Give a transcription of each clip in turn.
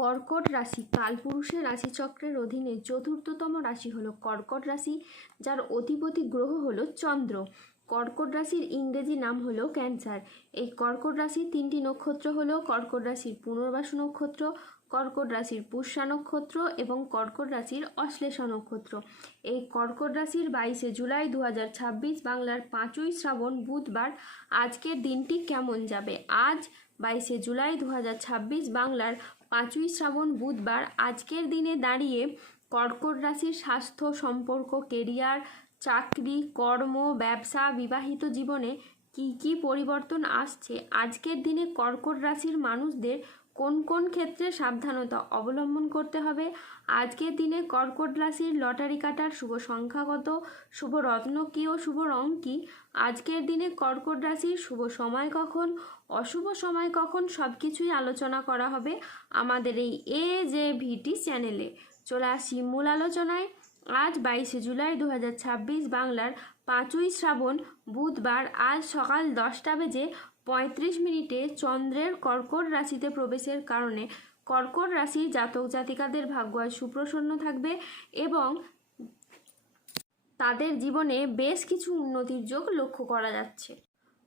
কর্কট রাশি কালপুরুষের রাশিচক্রের অধীনে চতুর্থতম রাশি হলো কর্কট রাশি, যার অধিপতি গ্রহ হলো চন্দ্র। কর্কট রাশির ইংরেজি নাম হলো ক্যান্সার। এই কর্কট রাশির তিনটি নক্ষত্র হলো কর্কট রাশির পুনর্বাসু নক্ষত্র, কর্কট রাশির পুষ্যা নক্ষত্র এবং কর্কট রাশির অশ্লেষা নক্ষত্র। এই কর্কট রাশির 22শে জুলাই 2026 বাংলার 5ই শ্রাবণ বুধবার আজকের দিনটি কেমন যাবে। আজ 22শে জুলাই 2026 বাংলার 5ই শ্রাবণ বুধবার আজকের দিনে দাঁড়িয়ে কর্কট রাশির স্বাস্থ্য, সম্পর্ক, কেরিয়ার, চাকরি, কর্ম, ব্যবসা, বিবাহিত জীবনে কি কি পরিবর্তন আসছে। আজকের দিনে কর্কট রাশির মানুষদের কোন কোন ক্ষেত্রে সাবধানতা অবলম্বন করতে হবে। আজকের দিনে কর্কট রাশির লটারি কাটার শুভ সংখ্যা কত, শুভ রত্ন কী ও শুভ রং কী। আজকের দিনে কর্কট রাশির শুভ সময় কখন, অশুভ সময় কখন, সব কিছুই আলোচনা করা হবে আমাদের এই AJVT চ্যানেলে। চলে আসি মূল আলোচনায়। আজ 22শে জুলাই 2026 বাংলার 5ই শ্রাবণ বুধবার আজ সকাল 10:35 চন্দ্রের কর্কট রাশিতে প্রবেশের কারণে কর্কট রাশির জাতক জাতিকাদের ভাগ্য আজ সুপ্রসন্ন থাকবে এবং তাদের জীবনে বেশ কিছু উন্নতির যোগ লক্ষ্য করা যাচ্ছে।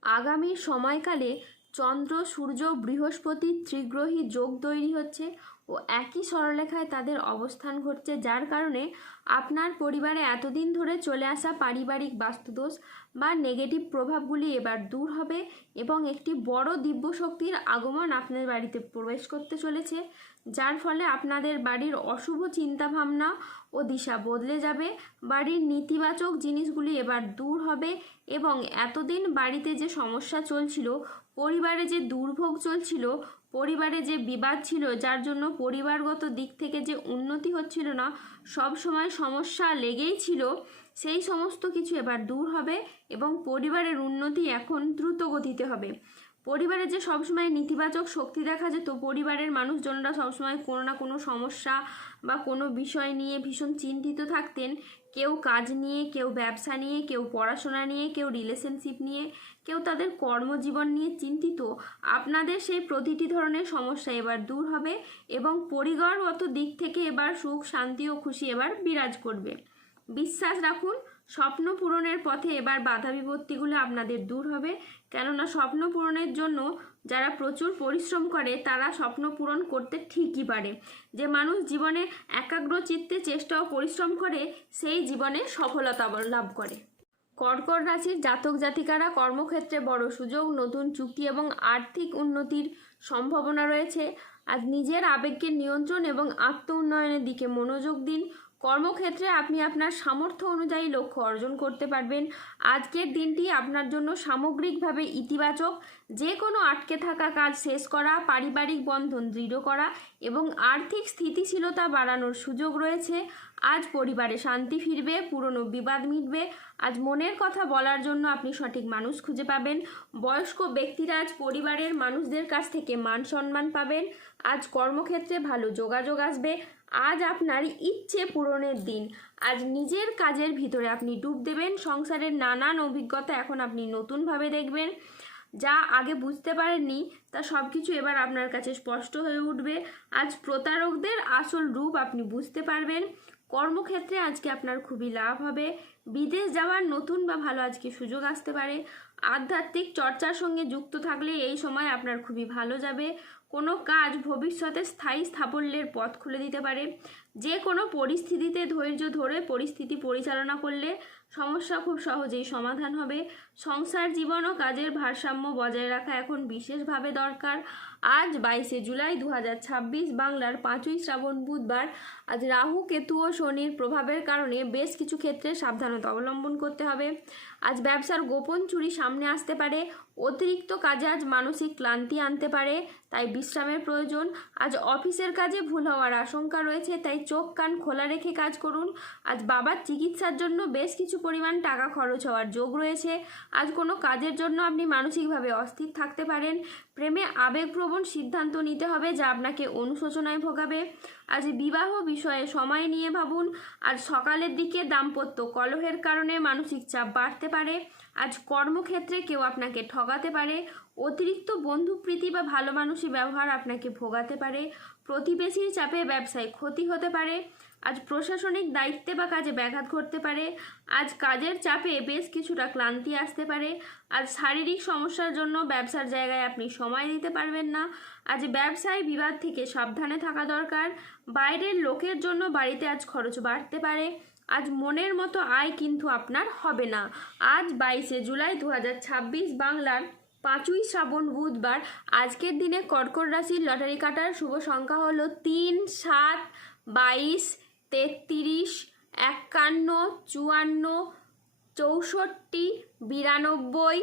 আগামী সময়কালে চন্দ্র, সূর্য, বৃহস্পতি ত্রিগ্রহী যোগ তৈরি হচ্ছে ও একই সরলরেখায় তাদের অবস্থান ঘটছে, যার কারণে আপনার পরিবারে এতদিন ধরে চলে আসা পারিবারিক বাস্তুদোষ বা নেগেটিভ প্রভাবগুলি এবার দূর হবে এবং একটি বড় দিব্য শক্তির আগমন আপনার বাড়িতে প্রবেশ করতে চলেছে, যার ফলে আপনাদের বাড়ির অশুভ চিন্তাভাবনা ও দিশা বদলে যাবে। বাড়ির নেতিবাচক জিনিসগুলি এবার দূর হবে এবং এতদিন বাড়িতে যে সমস্যা চলছিল, পরিবারে যে দুর্ভোগ চলছিল, পরিবারে যে বিবাদ ছিল, যার জন্য পরিবারগত দিক থেকে যে উন্নতি হচ্ছিল না, সব সময় সমস্যা লেগেই ছিল, সেই সমস্ত কিছু এবার দূর হবে এবং পরিবারের উন্নতি এখন দ্রুত গতিতে হবে। পরিবারে যে সবসময় নেতিবাচক শক্তি দেখা যেত, পরিবারের মানুষজনরা সবসময় কোনো না কোনো সমস্যা বা কোনো বিষয় নিয়ে ভীষণ চিন্তিত থাকতেন। কেউ কাজ নিয়ে, কেউ ব্যবসা নিয়ে, কেউ পড়াশোনা নিয়ে, কেউ রিলেশনশিপ নিয়ে, কেউ তাদের কর্মজীবন নিয়ে চিন্তিত। আপনাদের সেই প্রতিটি ধরনের সমস্যা এবার দূর হবে এবং পরিবারগত দিক থেকে এবার সুখ, শান্তি ও খুশি এবার বিরাজ করবে। বিশ্বাস রাখুন, স্বপ্ন পূরণের পথে এবার বাধা বিপত্তিগুলো আপনাদের দূর হবে, কেননা স্বপ্ন পূরণের জন্য যারা প্রচুর পরিশ্রম করে তারা স্বপ্ন পূরণ করতে ঠিকই পারে। যে মানুষ জীবনে একাগ্র চিত্তে চেষ্টা ও পরিশ্রম করে সেই জীবনে সফলতা লাভ করে। কর্কট রাশির জাতক জাতিকারা কর্মক্ষেত্রে বড় সুযোগ, নতুন চুক্তি এবং আর্থিক উন্নতির সম্ভাবনা রয়েছে। আজ নিজের আবেগকে নিয়ন্ত্রণ এবং আত্ম উন্নয়নের দিকে মনোযোগ দিন। কর্মক্ষেত্রে আপনি আপনার সামর্থ্য অনুযায়ী লক্ষ্য অর্জন করতে পারবেন। আজকের দিনটি আপনার জন্য সামগ্রিকভাবে ইতিবাচক। যে কোনো আটকে থাকা কাজ শেষ করা, পারিবারিক বন্ধন দৃঢ় করা এবং আর্থিক স্থিতিশীলতা বাড়ানোর সুযোগ রয়েছে। আজ পরিবারে শান্তি ফিরবে, পুরনো বিবাদ মিটবে। আজ মনের কথা বলার জন্য আপনি সঠিক মানুষ খুঁজে পাবেন। বয়স্ক ব্যক্তিরা আজ পরিবারের মানুষদের কাছ থেকে মান সম্মান পাবেন। আজ কর্মক্ষেত্রে ভালো যোগাযোগ আসবে। আজ আপনার ইচ্ছে পূরণের দিন। আজ নিজের কাজের ভিতরে আপনি ডুব দেবেন। সংসারের নানান অভিজ্ঞতা এখন আপনি নতুনভাবে দেখবেন। যা আগে বুঝতে পারেননি তা সব কিছু এবার আপনার কাছে স্পষ্ট হয়ে উঠবে। আজ প্রতারকদের আসল রূপ আপনি বুঝতে পারবেন। কর্মক্ষেত্রে আজকে আপনার খুবই লাভ হবে। বিদেশ যাওয়ার নতুন বা ভালো আজকে সুযোগ আসতে পারে। আধ্যাত্মিক চর্চার সঙ্গে যুক্ত থাকলে এই সময় আপনার খুবই ভালো যাবে। কোনো কাজ ভবিষ্যতে স্থায়ী সাফল্যের পথ খুলে দিতে পারে। যে কোনো পরিস্থিতিতে ধৈর্য ধরে পরিস্থিতি পরিচালনা করলে সমস্যা খুব সহজেই সমাধান হবে। সংসার জীবন ও কাজের ভারসাম্য বজায় রাখা এখন বিশেষভাবে দরকার। আজ 22শে জুলাই 2026 বাংলার 5ই শ্রাবণ বুধবার আজ রাহু, কেতু ও শনির প্রভাবের কারণে বেশ কিছু ক্ষেত্রে সাবধানতা অবলম্বন করতে হবে। আজ ব্যবসার গোপন চুরি সামনে আসতে পারে। অতিরিক্ত কাজে আজ মানসিক ক্লান্তি আনতে পারে, তাই বিশ্রামের প্রয়োজন। আজ অফিসের কাজে ভুল হওয়ার আশঙ্কা রয়েছে, তাই চোখ কান খোলা রেখে কাজ করুন। আজ বাবার চিকিৎসার জন্য বেশ কিছু পরিমাণ টাকা খরচ হওয়ার যোগ রয়েছে। আজ কোনো কাজের জন্য আপনি মানসিকভাবে অস্থির থাকতে পারেন। প্রেমে আবেগপ্রবণ সিদ্ধান্ত নিতে হবে যা আপনাকে অনুশোচনায় ভোগাবে। আজ বিবাহ বিষয়ে সময় নিয়ে ভাবুন। আজ সকালের দিকে দাম্পত্য কলহের কারণে মানসিক চাপ বাড়তে পারে। আজ কর্মক্ষেত্রে কেউ আপনাকে ঠকাতে পারে। অতিরিক্ত বন্ধুপ্রীতি বা ভালো মানুষই ব্যবহার আপনাকে ভোগাতে পারে। প্রতিবেশীর চাপে ব্যবসায় ক্ষতি হতে পারে। আজ প্রশাসনিক দায়িত্বে বা কাজে ব্যাঘাত ঘটতে পারে। আজ কাজের চাপে বেশ কিছুটা ক্লান্তি আসতে পারে। আজ শারীরিক সমস্যার জন্য ব্যবসার জায়গায় আপনি সময় দিতে পারবেন না। আজ ব্যবসায় বিবাদ থেকে সাবধানে থাকা দরকার। বাইরের লোকের জন্য বাড়িতে আজ খরচ বাড়তে পারে। আজ মনের মতো আয় কিন্তু আপনার হবে না। আজ 22শে জুলাই 2026 বাংলার 5ই শ্রাবণ বুধবার। আজকের দিনে কর্কট রাশির লটারি কাটার শুভ সংখ্যা হলো 3, 7, 22, 33, 51, 54, 64, 92,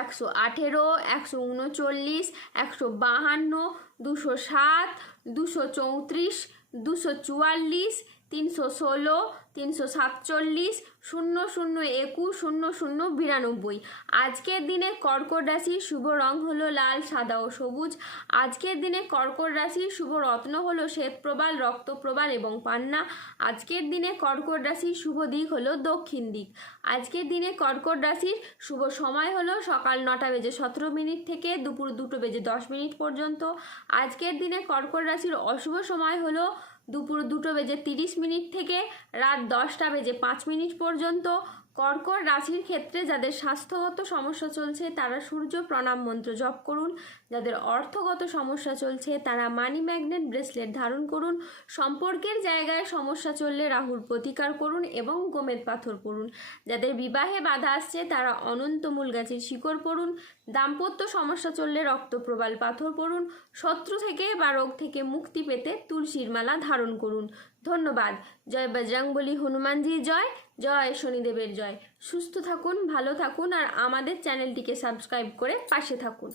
118, 139, 152, 207, 234, 244, 316, 347, 0021, 0092। আজকের দিনে কর্কট রাশির শুভ রং হলো লাল, সাদা ও সবুজ। আজকের দিনে কর্কট রাশির শুভ রত্ন হলো শ্বেতপ্রবাল, রক্তপ্রবাল এবং পান্না। আজকের দিনে কর্কট রাশির শুভ দিক হলো দক্ষিণ দিক। আজকের দিনে কর্কট রাশির শুভ সময় হলো সকাল 9:17 থেকে দুপুর 2:10 পর্যন্ত। আজকের দিনে কর্কট রাশির অশুভ সময় হলো দুপুর 2:30 থেকে রাত 10:05 পর্যন্ত। কর্কট রাশির ক্ষেত্রে যাদের স্বাস্থ্যগত সমস্যা চলছে তারা সূর্য প্রণাম মন্ত্র জপ করুন। যাদের অর্থগত সমস্যা চলছে তারা মানি ম্যাগনেট ব্রেসলেট ধারণ করুন। সম্পর্কের জায়গায় সমস্যা চললে রাহুর প্রতিকার করুন এবং গোমেদ পাথর পড়ুন। যাদের বিবাহে বাধা আসছে তারা অনন্তমূল গাছের শিকড় পড়ুন। দাম্পত্য সমস্যা চললে রক্তপ্রবাল পাথর পড়ুন। শত্রু থেকে বা রোগ থেকে মুক্তি পেতে তুলসীর মালা ধারণ করুন। ধন্যবাদ। জয় বজরংবলী হনুমানজির জয়, জয় শনিদেবের জয়। সুস্থ থাকুন, ভালো থাকুন আর আমাদের চ্যানেলটিকে সাবস্ক্রাইব করে পাশে থাকুন।